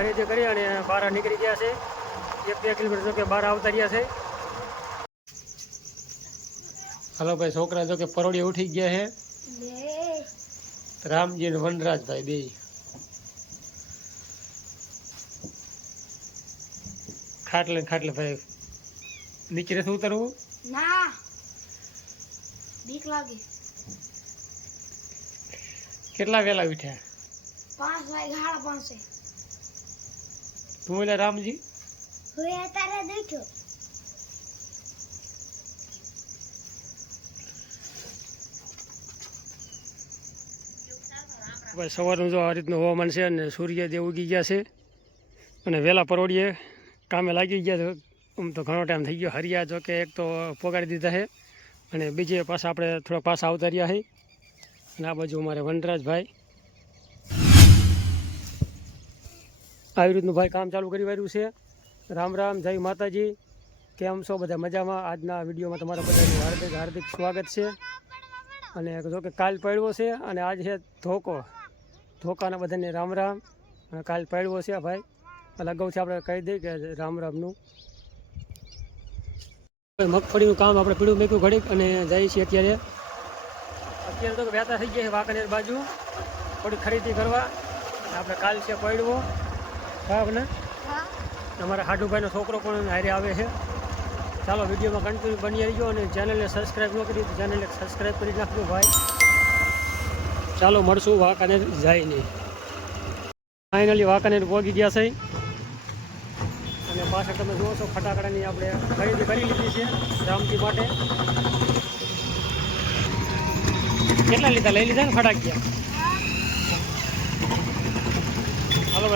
ખરીદી કરી અને બહાર નીકળી ગયા છે. એક બે કિલોમીટર જો કે બહાર આવતા રહ્યા છે. હાલો ભાઈ છોકરા જો કે પરોડી ઉઠી ગયા છે. રામજી અને વનરાજભાઈ બે. ખાટલે ખાટલે ભાઈ નીચે નથી ઉતરવું? ના. બીક લાગે. કેટલા વેલા ઉઠ્યા? પાંચ વાગે સાડા પાંચે. તું એટલે રામજી? હવે અત્યારે દેખ્યો ભાઈ સવારનું જો આ રીતનું હવામાન છે અને સૂર્યદેવ ઉગી ગયા છે અને વહેલા પરોડીએ કામે લાગી ગયા છે આમ તો ઘણો ટાઈમ થઈ ગયો. હરિયા જો કે એક તો પોગાડી દીધા છે અને બીજે પાછા આપણે થોડા પાછા આવતા રહ્યા છે. અને આ બાજુ અમારે વનરાજભાઈ આવી રીતનું ભાઈ કામ ચાલુ કરી વાર્યું છે. રામ રામ, જય માતાજી. કેમ છો બધા મજામાં? આજના વિડીયોમાં તમારા બધાનું હાર્દિક હાર્દિક સ્વાગત છે. અને જો કે કાલ પડ્યો છે અને આજ છે ધોકો. ધોકાના બધાને રામ રામ. અને કાલ પડ્યો છે ભાઈ. એટલે અગાઉથી આપણે કહી દઈએ કે રામ રામનું. મગફળીનું કામ આપણે પીળું મેક્યું ઘડીક અને જઈએ છીએ અત્યારે. અત્યારે તો વ્યાતા થઈ ગયા છે વાંકાનેર બાજુ. થોડી ખરીદી કરવા. આપણે કાલ છે પડવો બરાબર અમારા હાડુભાઈનો છોકરો પણ હારે આવે છે. ચાલો વિડીયોમાં કન્ટિન્યુ બની રહીજો અને ચેનલને સબસ્ક્રાઈબ ન કરી તો ચેનલને સબસ્ક્રાઈબ કરી નાખજો ભાઈ. ચાલો મળશું વાંકાનેર નહીં ફાઇનલી વાંકાનેર પહોંચી ગયા છે. અને પાછળ તમે જુઓ છો ફટાકડાની આપણે ખરીદી કરી લીધી છે રામજી માટે. કેટલા લીધા? લઈ લીધા ને ફટાકિયા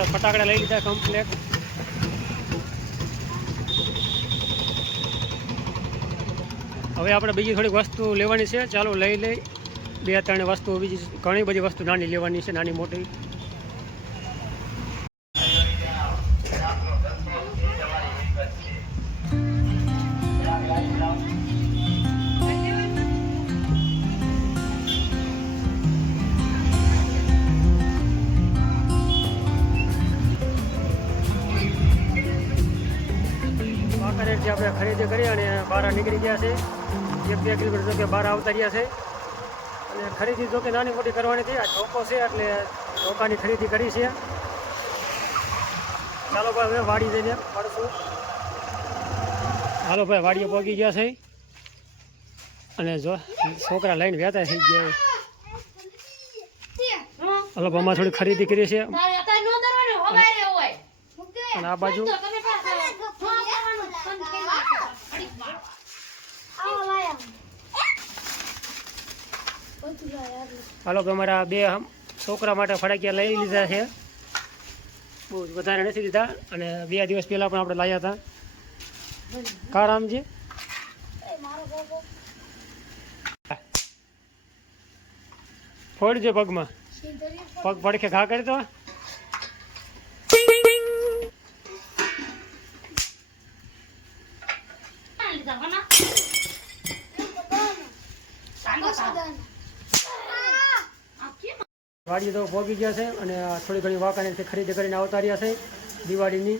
ફટાકડા લઈ લીધા કમ્પ્લેટ હવે આપણે બીજી થોડીક વસ્તુ લેવાની છે. ચાલો લઈ લઈ. બે ત્રણ વસ્તુ, બીજી ઘણી બધી વસ્તુ નાની લેવાની છે, નાની મોટી. વાંકાનેરથી આપણે ખરીદી કરી અને બહાર નીકળી ગયા છે. એક બે કિલોમીટર જોકે બહાર આવતા રહ્યા છે. અને ખરીદી જોકે નાની મોટી કરવાની હતી. આ ચોકો છે એટલે ચોકાની ખરીદી કરી છે. ચાલો ભાઈ હવે વાડી જઈને પડશું. હાલો ભાઈ વાડીએ પહોંચી ગયા છે. અને જો છોકરા લઈને વેતા થઈ ગયા હાલો ભાઈ થોડી ખરીદી કરી છે. અને આ બાજુ આવો લાયા બધું લાયા હાલો ભાઈ અમારા બે છોકરા માટે ફડાકિયા લઈ લીધા છે. બહુ વધારે નથી લીધા અને બે દિવસ પહેલાં પણ આપણે લાવ્યા હતા. કા રામજી ફોડજો પગમાં. પગ પડખે ઘા કરી તો વાડી તો પહોંચી ગયા છે અને થોડી ઘણી વાકાને ખરીદી કરીને આવતા રહ્યા છે દિવાળીની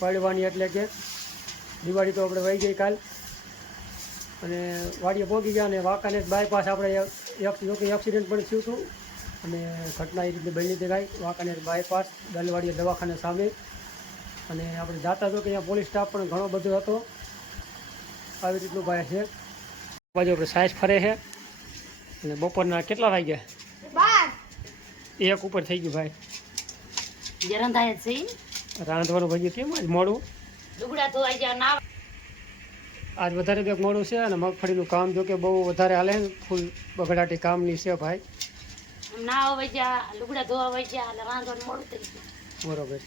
પડવાની એટલે કે દિવાળી તો આપણે વહી ગઈ કાલ. અને વાડીએ પહોંચી ગયા અને વાંકાનેર બાયપાસ આપણે જોકે એક્સિડન્ટ પણ થયું હતું. અને ઘટના એ રીતે બની દેખાય વાંકાનેર બાયપાસ દલવાડીયા દવાખાના સામે. અને આપણે જાતા તો કે અહીંયા પોલીસ સ્ટાફ પણ ઘણો બધો હતો. આવી રીતનું ભાઈ છે. બાજુ આપણે સાઈઝ ફરે છે. અને બપોરના કેટલા વાગ્યા? એક ઉપર થઈ ગયું ભાઈ. રાંધાય છે રાંધવાનું ભાઈ કેમ આજ મોડું? લુગડા ધોવાઈ ગયા ના આજ વધારે બેગ મોડું છે અને મગફળીનું કામ જો કે બહુ વધારે હાલે ફૂલ બગડાટી કામની છે ભાઈ. ના હોય ગયા લુગડા ધોવા ગયા અને રાંધવાનું મોડું થઈ ગયું. બરોબર.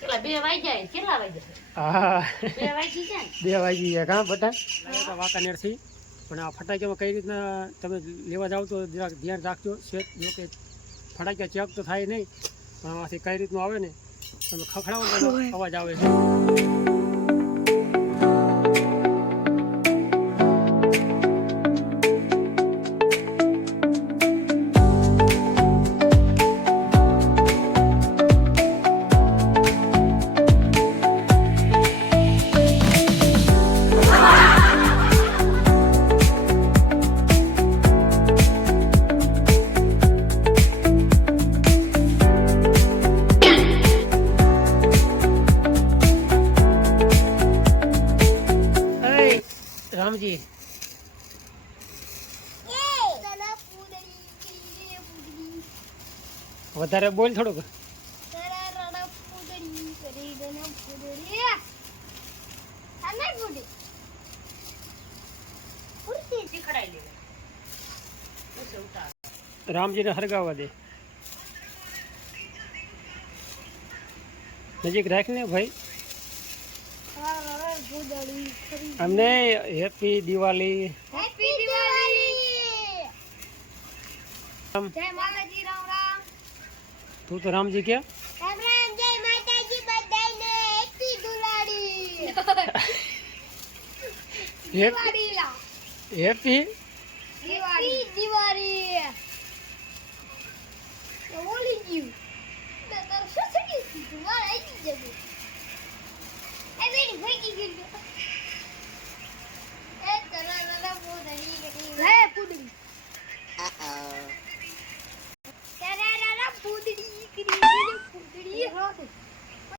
કેટલા બે વાઈ જાય કેટલા વાઈ જાય હા. બે વાગી જાય બે વાગી ગયા કાં બટા વાંકાનેરથી પણ આ ફટાકિયામાં કઈ રીતના તમે લેવા જાઓ તો જરાક ધ્યાન રાખજો છે જો કે ફટાકિયા ચેક તો થાય નહીં પણ આમાંથી કઈ રીતનું આવે ને તમે ખખડાવો તો અવાજ આવે છે. લેવાય બોલ થોડુંક. રામજીને હરગાવવા દે. નજીક રાખ ને ભાઈ. અમને હેપી દિવાળી. હેપી દિવાળી. જય માતાજી, રામ રામ. તું તો રામજી કે? હેપી દિવાળી. બોલી ગયું તો તો શું થઈ ગયું મારે આવી એ ગયું.